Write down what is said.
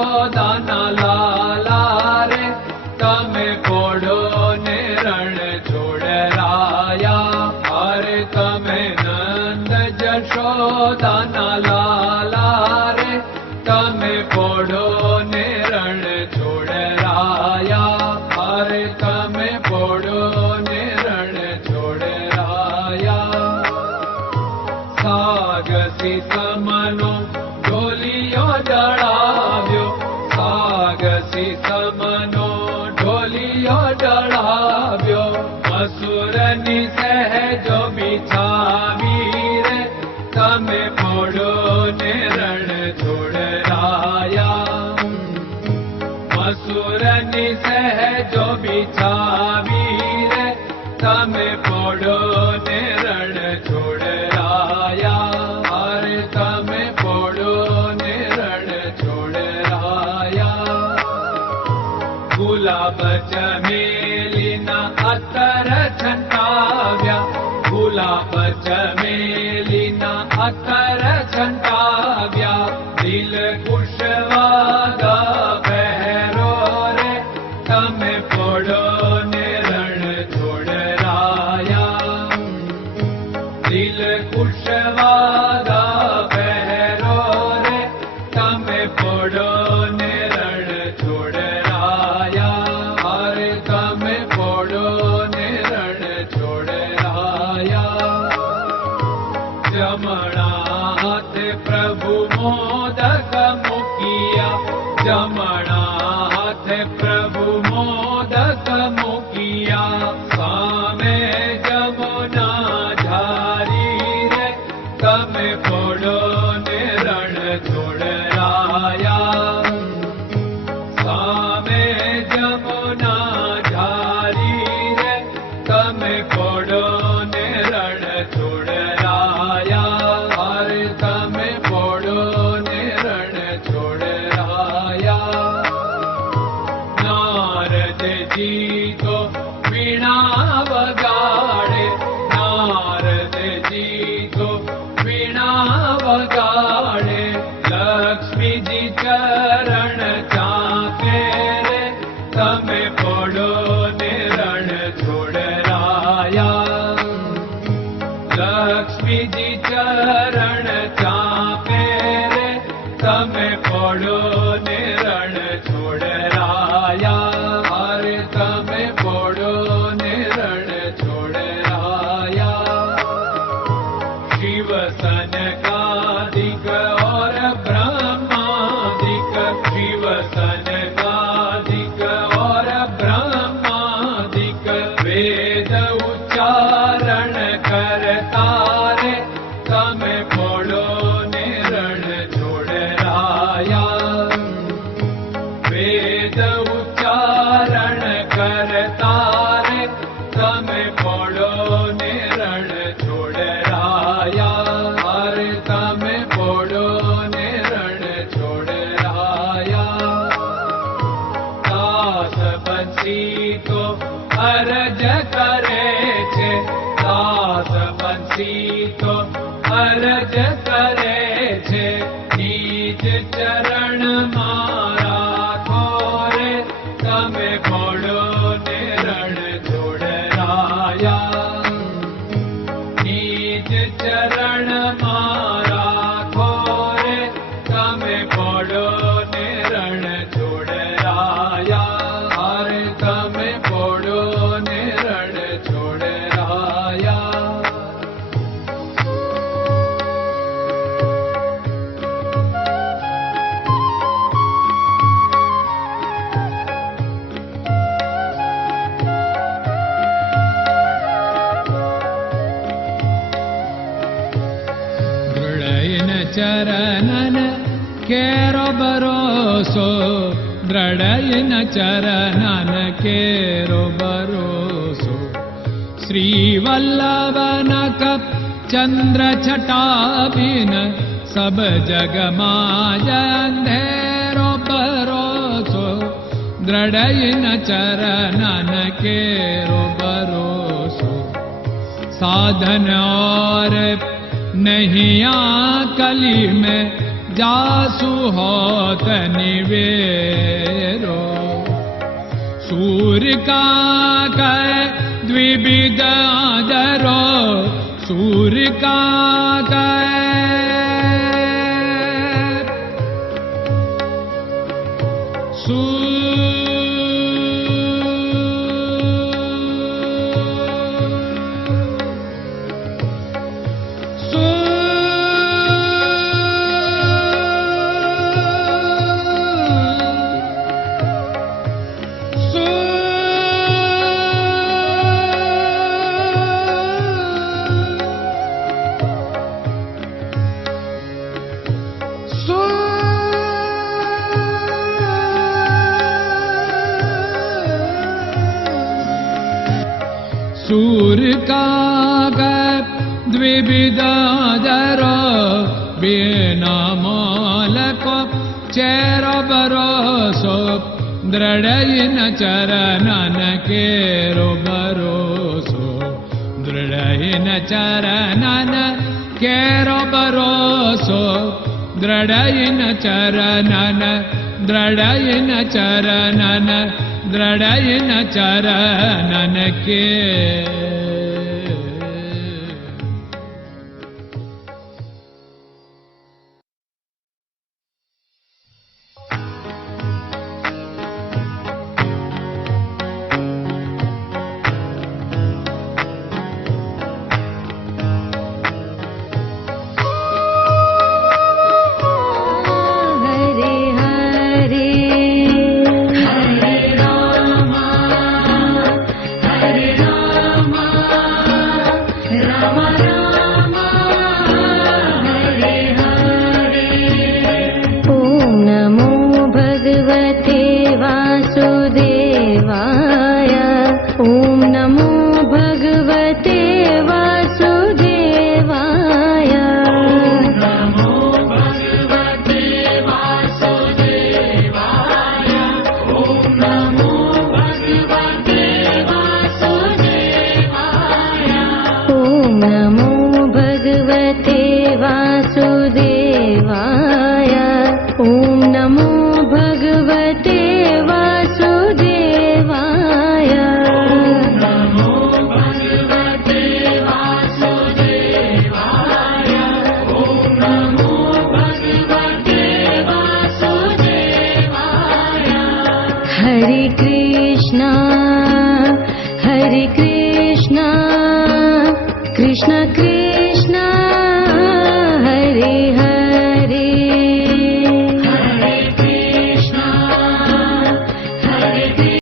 જશોદાના લાલા રે તમે પોડો ને રણ છોડરાયા. અરે તમે નંદ જશોદાના લાલા રે તમે પોડો ને રણ છોડરાયા. અરે તમે પોડો ને રણ છોડરાયા. સાગસી સમનો ઢોલિયો ડળાવ્યો, સાગસી સમનો ઢોલિયો ડળાવ્યો. મસૂરની સહેજો બિછાવી રે તમે પોડો ને રણ છોડરાયા. મસૂરની સહેજો બિછાવી રે તમે પોડો ને રણ છોડરાયા. અરે તમે પોડો ને રણ છોડરાયા. ગુલાબ ચમેલીના અત્તર છંટાવ્યા, ગુલાબ ચમેલીના અત્તર છંટાવ્યા. દિલ કુશવાદા પહેરો રે તમે પોડો ને રણ છોડરાયા. દિલ કુશવાદા પહેરો રે તમે પોડો ને રણ છોડરાયા. અરે તમે પોડો ને રણ છોડરાયા. જમણા હાથે પ્રભુ મોદક મૂકિયા, જમણા હાથે પ્રભુ મોદક મૂકિયા. સામે જમુના ઝારી રે તમે પોડો ને રણ છોડરાયા. સામે જમુના ઝારી રે તમે પોડો ને રણ છોડરાયા. અરે તમે પોડો ને રણ છોડરાયા. નારદજી તો વીણા વગાડે, નારદજી તો વીણા વગાડે. લક્ષ્મીજી ચરણ ચાકે રે તમે પોડો ને રણ છોડરાયા. લક્ષ્મીજી ચરણ ચાપે રે તમે પોડો ને રણ છોડરાયા. અરે તમે પોડો ને રણ છોડરાયા. શિવ સનકાદિક और ब्रह्मादिक, शिव सनकादिक और ब्रह्मादिक. वेद उच्चारण करता रे તમે પોડો ને રણ છોડરાયા. વેદ ઉચ્ચારણ કરતા રે તમે પોડો ને રણ છોડરાયા. અરે તમે પોડો ને રણ છોડરાયા. દાસ બંસી તો અરજ કરે છે, દાસ બંસી તો અરજ કરે છે. નીચ ચરણ મારા ખોરે તમે પોડો ને રણ છોડરાયા. નીચ ચરણ મારા ખોરે તમે પોડો ને રણ છોડરાયા. અરે તમે પોડો ને રણ છોડરાયા. ચરણન કેરો ભરોસો, દ્રઢયન ચરણન કેરો ભરોસો. શ્રી વલ્લભન કપ ચંદ્ર છટાબિન સબ જગમાં અંધેરો ભરોસો. દ્રઢયન ચરણન કેરો ભરોસો. साधन और नहीं कली में जासु होत निवेरो। सूर्य का कै द्विविध आदरो, सूर्य का सूर्य का द्विविधादरो, बिना मोल को चेर भरोसो, दृढ़ चरणन केरो भरोसो, दृढ़ चरणन केरो भरोसो, दृढ़ चरणन, दृढ़ चरणन, दृढ़ चरणन के। Krishna Krishna